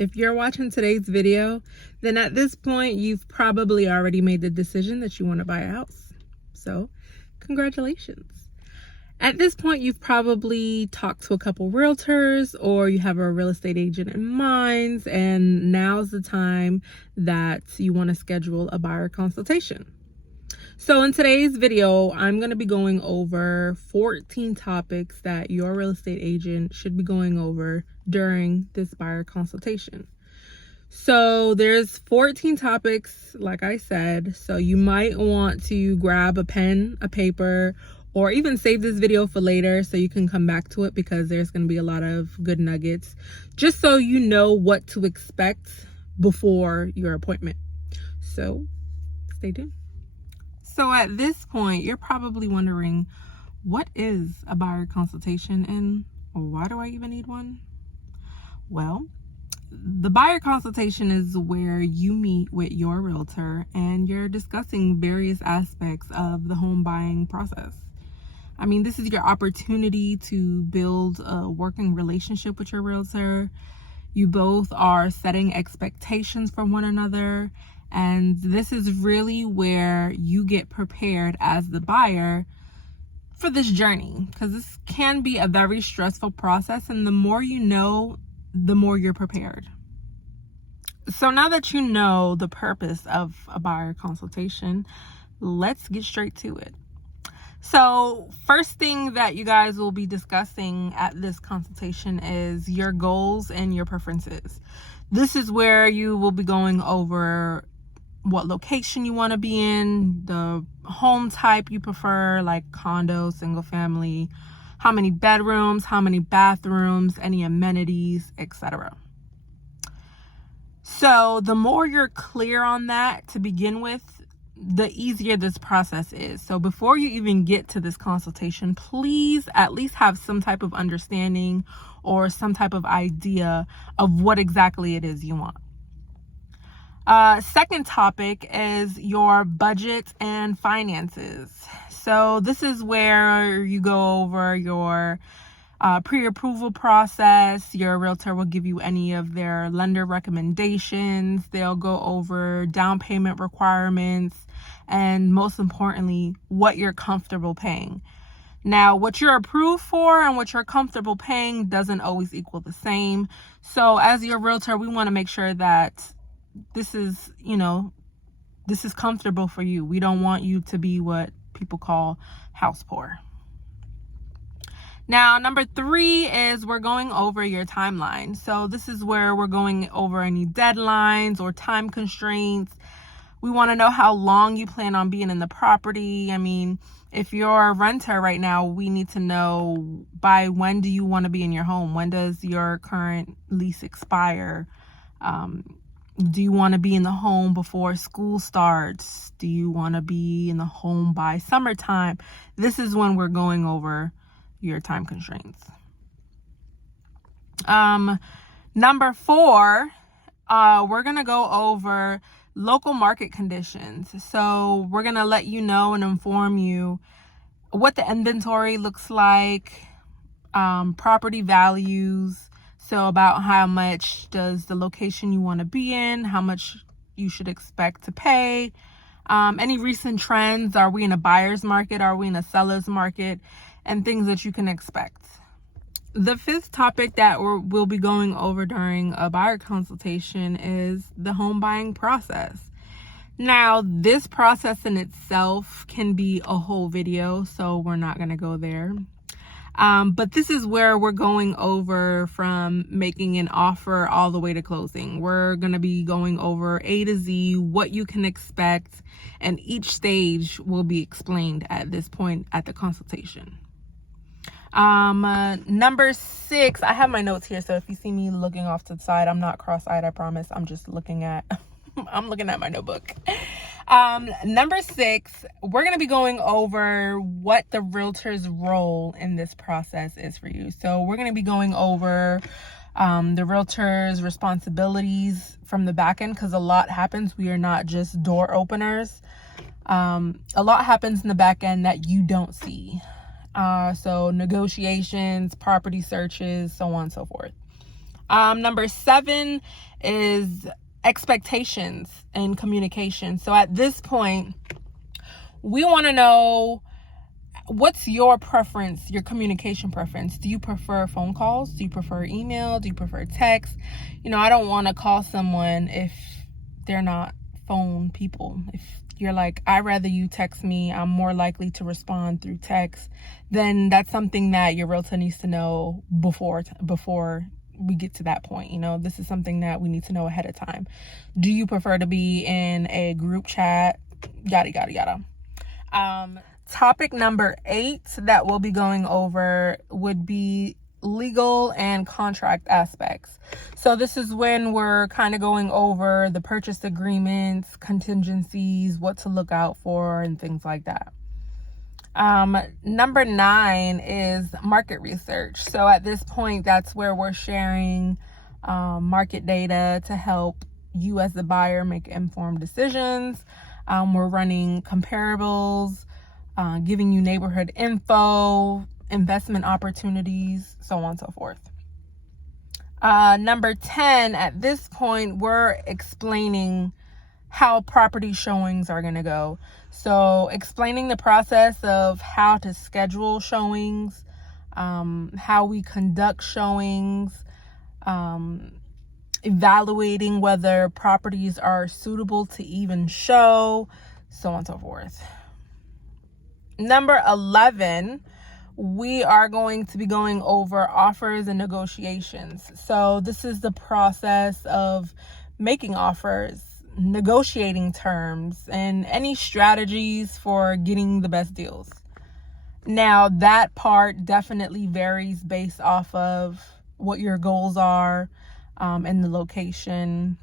If you're watching today's video, then at this point, you've probably already made the decision that you want to buy a house. So, congratulations. At this point, you've probably talked to a couple realtors or you have a real estate agent in mind, and now's the time that you want to schedule a buyer consultation. So in today's video, I'm going to be going over 14 topics that your real estate agent should be going over during this buyer consultation. So there's 14 topics, like I said, so you might want to grab a pen, a paper, or even save this video for later so you can come back to it, because there's going to be a lot of good nuggets, just so you know what to expect before your appointment. So stay tuned. So at this point, you're probably wondering, what is a buyer consultation and why do I even need one? Well, the buyer consultation is where you meet with your realtor and you're discussing various aspects of the home buying process. I mean, this is your opportunity to build a working relationship with your realtor. You both are setting expectations for one another. And this is really where you get prepared as the buyer for this journey, because this can be a very stressful process. And the more you know, the more you're prepared. So now that you know the purpose of a buyer consultation, let's get straight to it. So first thing that you guys will be discussing at this consultation is your goals and your preferences. This is where you will be going over what location you want to be in, the home type you prefer, like condo, single family, how many bedrooms, how many bathrooms, any amenities, etc. So the more you're clear on that to begin with, the easier this process is. So before you even get to this consultation, please at least have some type of understanding or some type of idea of what exactly it is you want. Second topic is your budget and finances. So this is where you go over your pre-approval process. Your realtor will give you any of their lender recommendations. They'll go over down payment requirements and, most importantly, what you're comfortable paying. Now, what you're approved for and what you're comfortable paying doesn't always equal the same. So as your realtor, we want to make sure that this is comfortable for you. We don't want you to be what people call house poor. Now, number 3 is we're going over your timeline. So this is where we're going over any deadlines or time constraints. We want to know how long you plan on being in the property. I mean, if you're a renter right now, we need to know by when do you want to be in your home? When does your current lease expire? Do you want to be in the home before school starts? Do you want to be in the home by summertime? This is when we're going over your time constraints. Number 4, we're going to go over local market conditions. So we're going to let you know and inform you what the inventory looks like, property values. So about how much does the location you want to be in, how much you should expect to pay, any recent trends. Are we in a buyer's market? Are we in a seller's market? And things that you can expect. The 5th topic that we'll be going over during a buyer consultation is the home buying process. Now, this process in itself can be a whole video, so we're not going to go there. But this is where we're going over from making an offer all the way to closing. We're going to be going over A to Z, what you can expect, and each stage will be explained at this point at the consultation. Number 6, I have my notes here, so if you see me looking off to the side, I'm not cross-eyed, I promise. I'm just looking at my notebook. Number 6, we're going to be going over what the realtor's role in this process is for you. So we're going to be going over the realtor's responsibilities from the back end, because a lot happens. We are not just door openers. A lot happens in the back end that you don't see. So negotiations, property searches, so on and so forth. Number 7 is expectations and communication. So at this point, we want to know, what's your preference, your communication preference? Do you prefer phone calls? Do you prefer email? Do you prefer text? I don't want to call someone if they're not phone people. If you're like, I'd rather you text me, I'm more likely to respond through text, then that's something that your realtor needs to know before we get to that point. This is something that we need to know ahead of time. Do you prefer to be in a group chat? Yada, yada, yada. Topic number 8 that we'll be going over would be legal and contract aspects. So this is when we're kind of going over the purchase agreements, contingencies, what to look out for, and things like that. Number 9 is market research. So at this point, that's where we're sharing market data to help you as the buyer make informed decisions. We're running comparables, giving you neighborhood info, investment opportunities, so on and so forth. Number 10, at this point, we're explaining how property showings are going to go. So explaining the process of how to schedule showings, how we conduct showings, evaluating whether properties are suitable to even show, so on and so forth. Number 11, we are going to be going over offers and negotiations. So this is the process of making offers, negotiating terms, and any strategies for getting the best deals. Now, that part definitely varies based off of what your goals are, and the location,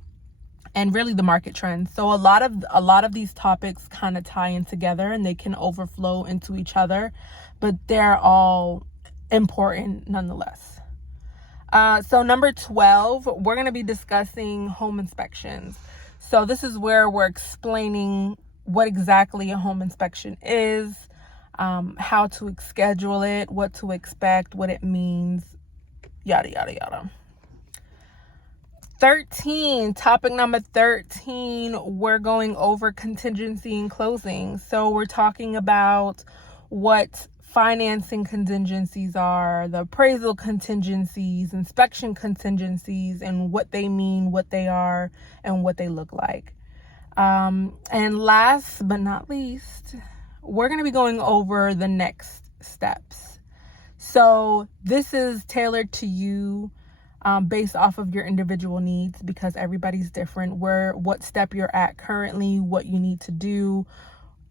and really the market trends. So a lot of these topics kind of tie in together, and they can overflow into each other, but they're all important nonetheless. So number 12, we're going to be discussing home inspections. So this is where we're explaining what exactly a home inspection is, how to schedule it, what to expect, what it means, yada, yada, yada. 13, topic number 13, we're going over contingency and closing. So we're talking about what financing contingencies are, the appraisal contingencies, inspection contingencies, and what they mean, what they are, and what they look like. And last but not least, we're going to be going over the next steps. So this is tailored to you, based off of your individual needs, because everybody's different. What step you're at currently, what you need to do,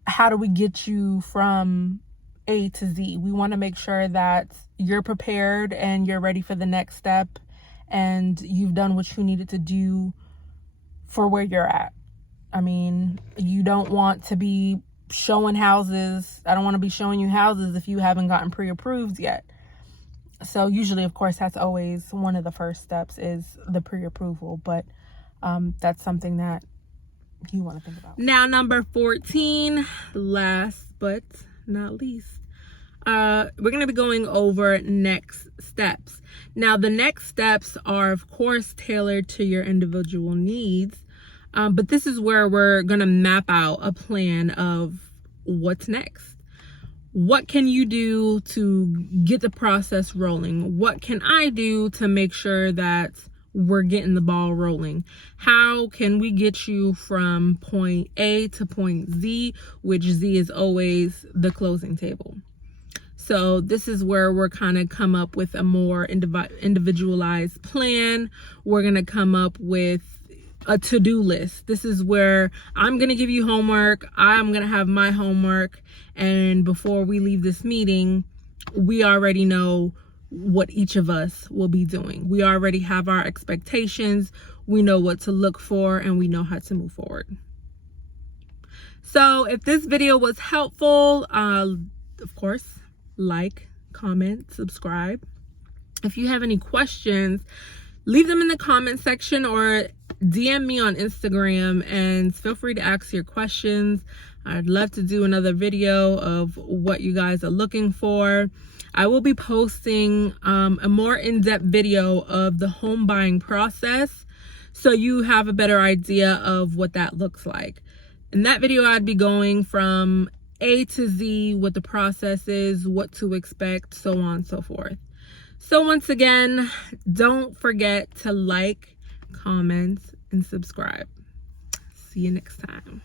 how do we get you from A to Z. We want to make sure that you're prepared and you're ready for the next step, and you've done what you needed to do for where you're at. I mean, you don't want to be showing houses. I don't want to be showing you houses if you haven't gotten pre-approved yet. So usually, of course, that's always one of the first steps, is the pre-approval, but that's something that you want to think about. Now, number 14, last but not least, we're going to be going over next steps. Now, the next steps are, of course, tailored to your individual needs, but this is where we're going to map out a plan of what's next. What can you do to get the process rolling? What can I do to make sure that we're getting the ball rolling? How can we get you from point A to point Z, which Z is always the closing table? So this is where we're kind of come up with a more individualized plan. We're going to come up with a to-do list. This is where I'm going to give you homework. I'm going to have my homework. And before we leave this meeting, we already know what each of us will be doing. We already have our expectations. We know what to look for, and we know how to move forward. So if this video was helpful, of course, like, comment, subscribe. If you have any questions, leave them in the comment section or DM me on Instagram, and feel free to ask your questions. I'd love to do another video of what you guys are looking for. I will be posting a more in-depth video of the home buying process, so you have a better idea of what that looks like. In that video, I'd be going from A to Z, what the process is, what to expect, so on and so forth. So once again, don't forget to like, comment, and subscribe. See you next time.